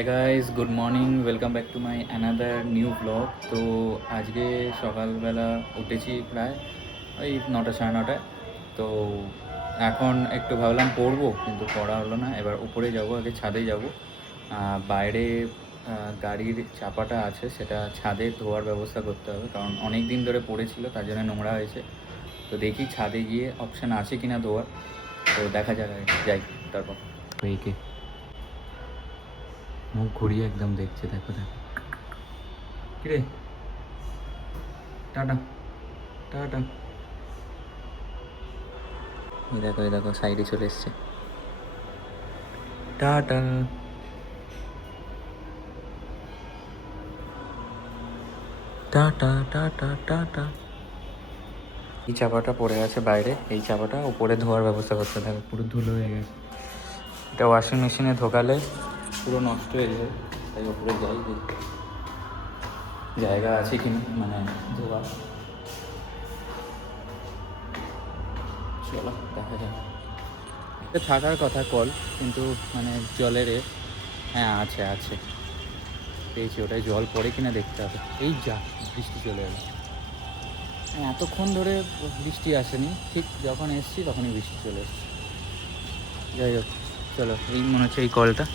Hey guys, good morning. Welcome back to my another new vlog. তো আজকে সকালবেলা উঠেছি প্রায় ওই 9টা 9:30। তো এখন একটু ভাবলাম পড়বো, কিন্তু পড়া হলো না। এবার উপরে যাব, আগে ছাদে যাব। বাইরে গাড়ির চাপাটা আছে, সেটা ছাদে ধোয়ার ব্যবস্থা করতে হবে, কারণ অনেক দিন ধরে পড়েছিল, তার জন্য নোংরা হয়েছে। তো দেখি ছাদে গিয়ে অপশান আছে কিনা ধোয়ার। তো দেখা যাক, যাই তারপর। এইকে মুখ ঘুরিয়ে একদম দেখছে, দেখো দেখো। কিরে, টাটা টাটা। এই দেখো সাইডে চলে এসছে। Tata tata tata tata. এই চাপাটা পড়ে আছে বাইরে, এই চাপাটা উপরে ধোয়ার ব্যবস্থা করতে, দেখো পুরো ধুলো হয়ে গেছে। এটা ওয়াশিং মেশিনে ঢোকালে পুরো নষ্ট হয়ে যাবে, তাই উপরে যাই দেখি জায়গা আছে কিনা, মানে ধোয়া। চলো দেখা যাক। এটা থাকার কথা কল, কিন্তু মানে জলের হ্যাঁ আছে আছে, পেয়েছি। ওটাই জল পড়ে কিনা দেখতে হবে। এই যা বৃষ্টি চলে এলো। এতক্ষণ ধরে বৃষ্টি আসেনি, ঠিক যখন এসছি তখনই বৃষ্টি চলে এসছে। যাই হোক, চলো। এই মনে হচ্ছে এই কলটা,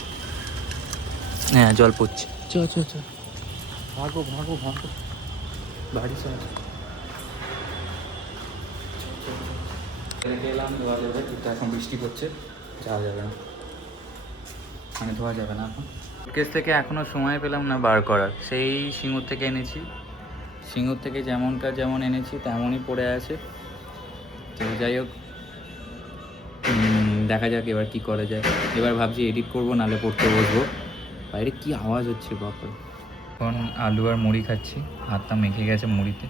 হ্যাঁ জল পড়ছে। চ চ চ, ভাগো ভাগো ভাগো, বাড়ি চল। রেখে এলাম, ধোয়া যাবে, কিন্তু এখন বৃষ্টি পড়ছে, যাওয়া যাবে না, মানে ধোয়া যাবে না এখন। কেস থেকে এখনও সময় পেলাম না বার করার। সেই সিঙ্গুর থেকে এনেছি, সিঙ্গুর থেকে যেমনকার যেমন এনেছি তেমনই পড়ে আছে। তো যাই হোক, দেখা যাক এবার কি করা যায়। এবার ভাবছি এডিট করবো, নাহলে পড়তে বসবো। বাইরে কি আওয়াজ হচ্ছে বাপরে। এখন আলু আর মুড়ি খাচ্ছি, হাতটা মেখে গেছে মুড়িতে।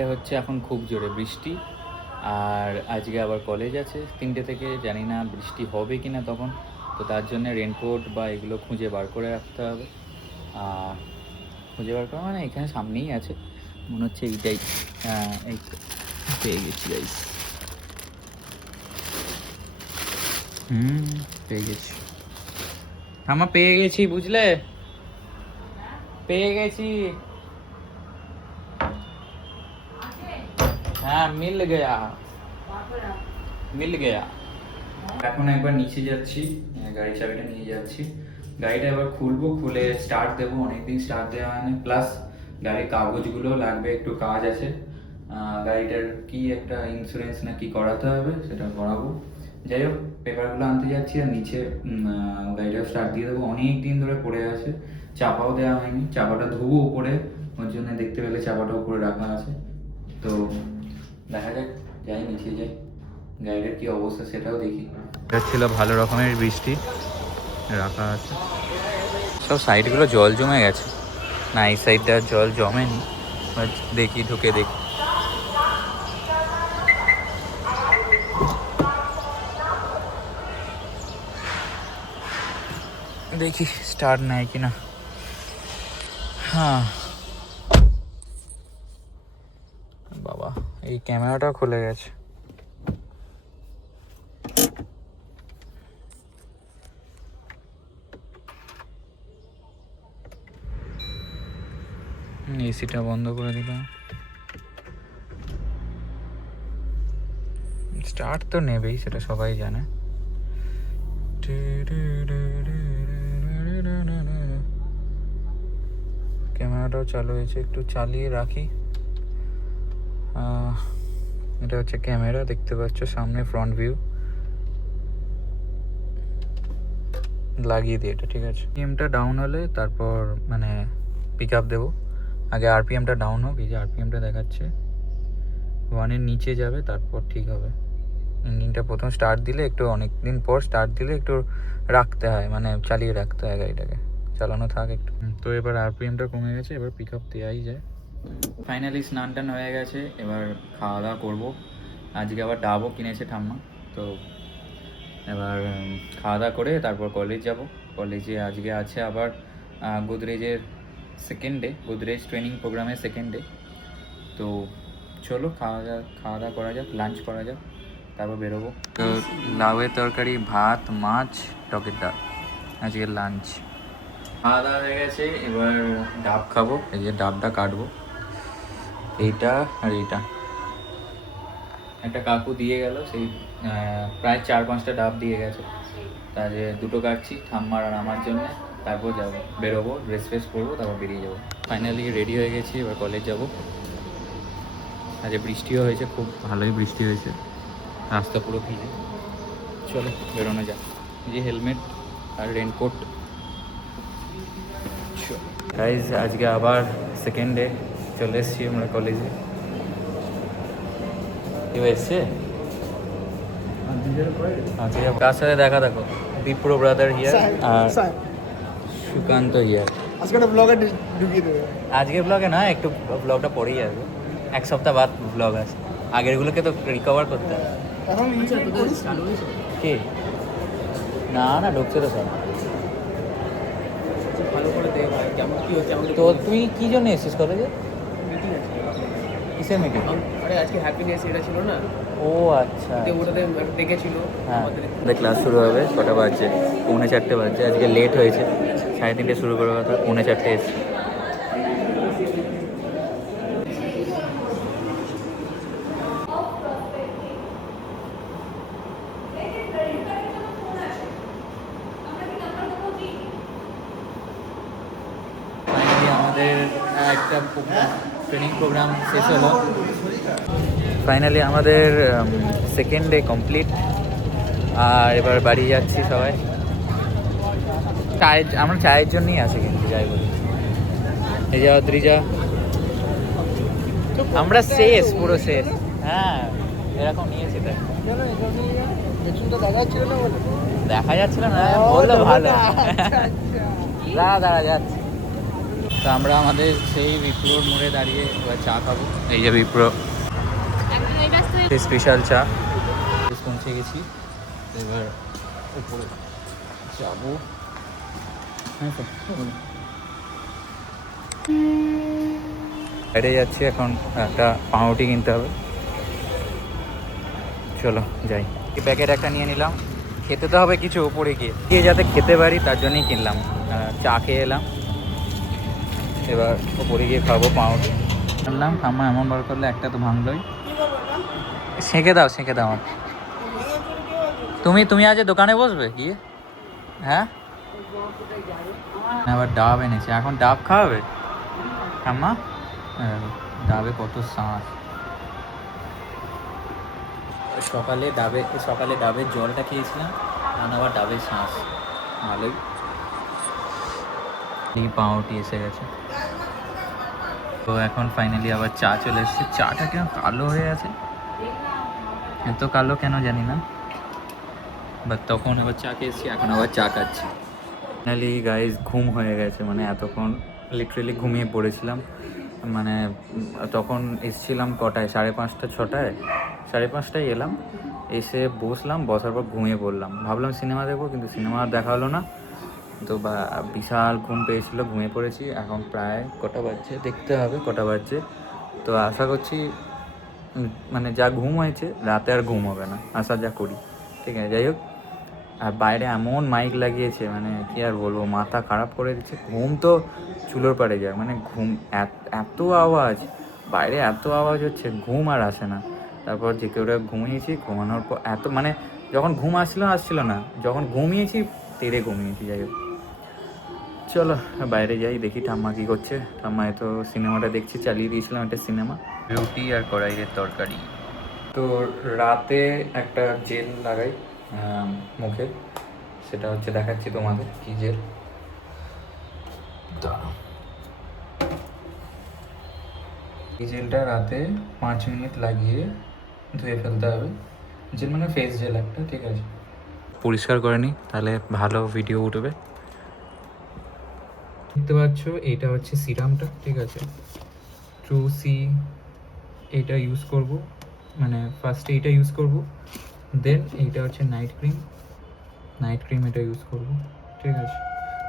এ হচ্ছে এখন খুব জোরে বৃষ্টি, আর আজকে আবার কলেজ আছে 3টে থেকে। জানি না বৃষ্টি হবে কি না তখন, তো তার জন্য রেনকোট বা এগুলো খুঁজে বার করে রাখতে হবে। খুঁজে বার করা মানে এখানে সামনেই আছে, মনে হচ্ছে এইটাই। এই পেয়ে গেছি গাইস। পেয়ে গেছি, আমার পেয়ে গেছি, বুঝলে, পেয়ে গেছি। হ্যাঁ মিল গেয়া, মিল গেয়া। এখন একবার নিচে যাচ্ছি, গাড়ি চাবিটা নিয়ে যাচ্ছি। গাড়িটা এবার খুলবো, খুলে স্টার্ট দেবো। অনেকদিন স্টার্ট দেওয়া হয়নি, প্লাস গাড়ির কাগজগুলো লাগবে, একটু কাজ আছে। গাড়িটার কি একটা ইন্স্যুরেন্স না কি করাতে হবে, সেটা করাবো। যাই হোক, পেপারগুলো আনতে যাচ্ছি, আর নিচে গাড়িটা স্টার্ট দিয়ে দেবো। অনেক দিন ধরে পড়ে আছে, চাপাও দেওয়া হয়নি। চাপাটা ধুবো উপরে, ওর জন্য দেখতে পেলে চাপাটা উপরে রাখা আছে। তো দেখা যাক, যাই নিচে যাই, গাড়িটার কি অবস্থা সেটাও দেখি। এটা ছিল ভালো রকমের বৃষ্টি, রাখা আছে। সব সাইডগুলো জল জমে গেছে, না এই সাইডটা জল জমেনি। দেখি ঢুকে দেখি। দেখি স্টার্ট নেয় কিনা। হ্যাঁ বাবা, এই ক্যামেরাটা খুলে গেছে। এসিটা বন্ধ করে দিলাম। স্টার্ট তো নেবেই, সেটা সবাই জানে। ক্যামেরাটাও চালু হয়েছে, একটু চালিয়ে রাখি। এটা হচ্ছে ক্যামেরা, দেখতে পাচ্ছ সামনে ফ্রন্ট ভিউ। লাগিয়ে দিই এটা, ঠিক আছে। আরপিএমটা ডাউন হলে তারপর মানে পিক আপ দেবো। আগে আরপিএমটা ডাউন হোক। এই যে আরপিএমটা দেখাচ্ছে 1-এর নিচে যাবে, তারপর ঠিক হবে। ইঞ্জিনটা প্রথম স্টার্ট দিলে একটু, অনেক দিন পর স্টার্ট দিলে একটু রাখতে হয়, মানে চালিয়ে রাখতে হয় গাড়িটাকে, চালানো থাক একটু। তো এবার আরপিএমটা কমে গেছে, এবার পিক আপ দেওয়াই যায়। ফাইনালি স্নান টান হয়ে গেছে, এবার খাওয়া দাওয়া করবো। আজকে আবার ডাবও কিনেছে ঠাম্মা, তো এবার খাওয়া দাওয়া করে তারপর কলেজ যাব। কলেজে আজকে আছে আবার গোদরেজের সেকেন্ড ডে, গোদরেজ ট্রেনিং প্রোগ্রামের সেকেন্ড ডে। তো চলো খাওয়া দাওয়া করা যাক, লাঞ্চ করা যাক, তারপর বেরোবো। তো লাউয়ের তরকারি, ভাত, মাছ, টকের ডাল আজকের লাঞ্চ। খাওয়া দাওয়া হয়ে গেছে, এবার ডাব খাবো। এই যে ডাবটা কাটবো, এইটা আর এইটা একটা কাকু দিয়ে গেল, সেই প্রায় 4-5টা ডাব দিয়ে গেছে। তাহলে দুটো কাটছি ঠাম্মার আর আমার জন্য, তারপর যাবো, বেরোবো, ড্রেস ফ্রেস করবো, তারপর বেরিয়ে যাবো। ফাইনালি রেডি হয়ে গেছি, এবার কলেজ যাব। আজ বৃষ্টিও হয়েছে, খুব ভালোই বৃষ্টি হয়েছে, রাস্তা পুরো ভিজে। চলো বেরোনো যাক। এই যে হেলমেট আর রেনকোট। গাইজ আজকে আবার সেকেন্ড ডে, চলে এসেছি আমরা কলেজে। কেউ এসছে? আচ্ছা, কার সাথে দেখা দেখো? বিপ্র ব্রাদার হিয়ার আর সুকান্ত হিয়ার। আজকে একটা ব্লগে ঢুকিয়ে দেবে। আজকে ব্লগে না, একটু ব্লগটা পরেই আসবে, এক সপ্তাহ বাদ ব্লগ আছে। আগেরগুলোকে তো রিকভার করতে হবে। এখন কে? না না, ঢুকছে তো সব। ভালো করে দে ভাই, কেমন কি হচ্ছে আমাদের তো তুই কি জন্য এসেছিস কলেজে? মিটিং আছে। কিসের মিটিং? আরে আজকে হ্যাপিনেস এটা ছিল না, ও আচ্ছা। ওটাতে ডেকেছিল হ্যাঁ, আমাদের। ক্লাস শুরু হবে কটা বাজছে? 3:45 বাজছে। আজকে লেট হয়েছে, 3:30 শুরু করার কথা, 4:45 এসছে। ফাইনালি আমাদের একটা ট্রেনিং প্রোগ্রাম শেষ হলো। ফাইনালি আমাদের সেকেন্ড ডে কমপ্লিট, আর এবার বাড়ি যাচ্ছি সবাই। আমরা চায়ের জন্যই আছি, কিন্তু যাই বলি। এই যা দ্রিজা, আমরা শেষ, পুরো শেষ। হ্যাঁ, এরকম নিয়েছি তাই। দেখা যাচ্ছিল না, বললো ভালো। দাঁড়া যাচ্ছে। তো আমরা আমাদের সেই বিপ্রোর মোড়ে দাঁড়িয়ে এবার চা খাবো। এই যে বিপ্রো স্পেশাল চা পৌঁছে গেছি, এবার উপরে যাবো। বাইরে যাচ্ছি এখন, একটা পাউরুটি কিনতে হবে। চলো যাই। এই প্যাকেট একটা নিয়ে নিলাম, খেতে তো হবে কিছু উপরে গিয়ে যাতে খেতে পারি, তার জন্যই কিনলাম। চা খেয়ে এলাম, এবার ওপরে গিয়ে খাবো পাউরুটি। আনলাম, ঠাম্মা এমন বার করলে একটা তো ভাঙলোই। সেঁকে দাও আমার। তুমি আজ দোকানে বসবে গিয়ে? হ্যাঁ, আবার ডাব এনেছে, এখন ডাব খাওয়াবে ঠাম্মা। ডাবে কত শাঁস। সকালে ডাবের জলটা খেয়েছিলাম, এখন আবার ডাবের শাঁস। ভালোই। এই পাউরুটি এসে গেছে। তো এখন ফাইনালি আবার চা চলে এসেছে। চাটা কেন কালো হয়ে আছে, এত কালো কেন জানি না, বাট তখন আবার চা খেয়েছি, এখন আবার চা খাচ্ছি। ফাইনালি গাইজ ঘুম হয়ে গেছে, মানে এতক্ষণ লিটারেলি ঘুমিয়ে পড়েছিলাম। মানে তখন এসেছিলাম কটায়, 5:30 6টায়, 5:30টায় এলাম, এসে বসার পর ঘুমিয়ে পড়লাম। ভাবলাম সিনেমা দেখবো, কিন্তু সিনেমা দেখা হলো না। তো বিশাল ঘুম পেয়েছিল, ঘুমিয়ে পড়েছি। এখন প্রায় কটা বাজছে দেখতে হবে, কটা বাজছে। তো আশা করছি মানে যা ঘুম হয়েছে রাতে আর ঘুম হবে না, আশা যা করি। ঠিক আছে, যাই হোক। আর বাইরে এমন মাইক লাগিয়েছে, মানে কি আর বলবো, মাথা খারাপ করে দিচ্ছে। ঘুম তো চুলোর পাড়ে যায়, মানে ঘুম এত আওয়াজ, বাইরে এত আওয়াজ হচ্ছে, ঘুম আর আসে না। তারপর যে কেউ ঘুমিয়েছি, ঘুমানোর পর এত মানে যখন ঘুম আসছিল না, যখন ঘুমিয়েছি তেরে ঘুমিয়েছি। যাই হোক, চলো বাইরে যাই, দেখি ঠাম্মা কী করছে। ঠাম্মায় তো সিনেমাটা দেখছি, চালিয়ে দিয়েছিলাম একটা সিনেমা, রুটি আর কড়াইয়ের তরকারি। তো রাতে একটা জেল লাগাই মুখে, সেটা হচ্ছে দেখাচ্ছি তোমাদের কি জেল। এই জেলটা রাতে 5 মিনিট লাগিয়ে ধুয়ে ফেলতে হবে। জেল মানে ফেস জেল একটা, ঠিক আছে। পরিষ্কার করে নিই, তাহলে ভালো ভিডিও উঠবে। দেখতে পাচ্ছ, এইটা হচ্ছে সিরামটা, ঠিক আছে। ট্রুসি এইটা ইউজ করব, মানে ফার্স্টে এইটা ইউজ করব, দেন এইটা হচ্ছে নাইট ক্রিম এটা ইউজ করব, ঠিক আছে।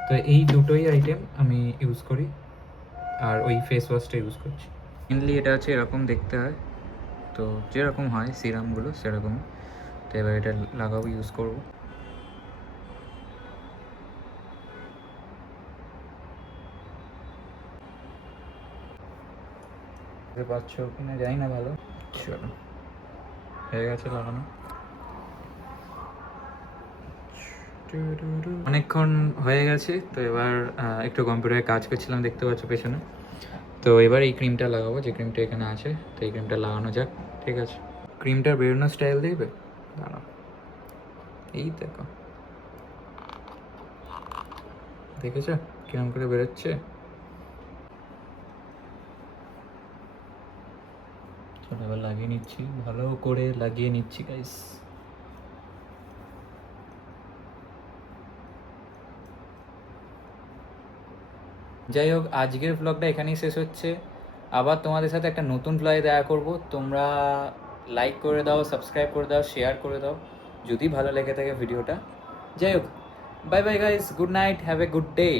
তো এই দুটোই আইটেম আমি ইউজ করি, আর ওই ফেস ওয়াশটা ইউজ করছি। মেনলি এটা হচ্ছে এরকম দেখতে হয়, তো যেরকম হয় সিরামগুলো সেরকম। তো এবার এটা লাগাবো, ইউজ করব। পাচ্ছ কিনা জানি না ভালো। চলো হয়ে গেছে লাগানো। অনেকক্ষণ হয়ে গেছে তো এবার একটু কম্পিউটারে কাজ করছিলাম দেখতে পাচ্ছ পেছনে। তো এবার এই ক্রিমটা লাগাবো, যে ক্রিমটা এখানে আছে, তো এই ক্রিমটা লাগানো যাক। ঠিক আছে, ক্রিমটার বেরোনোর স্টাইল দেখবে, দাঁড়াও, এই দেখো, দেখেছো কিরম করে বেরোচ্ছে। চলো এবার লাগিয়ে নিচ্ছি, ভালো করে লাগিয়ে নিচ্ছি গাইস। যাই হোক, আজকের ব্লগটা এখানেই শেষ হচ্ছে। আবার তোমাদের সাথে একটা নতুন ব্লগে দেখা করব। তোমরা লাইক করে দাও, সাবস্ক্রাইব করে দাও, শেয়ার করে দাও যদি ভালো লেগে থাকে ভিডিওটা। যাই হোক, bye bye guys, good night, have a good day.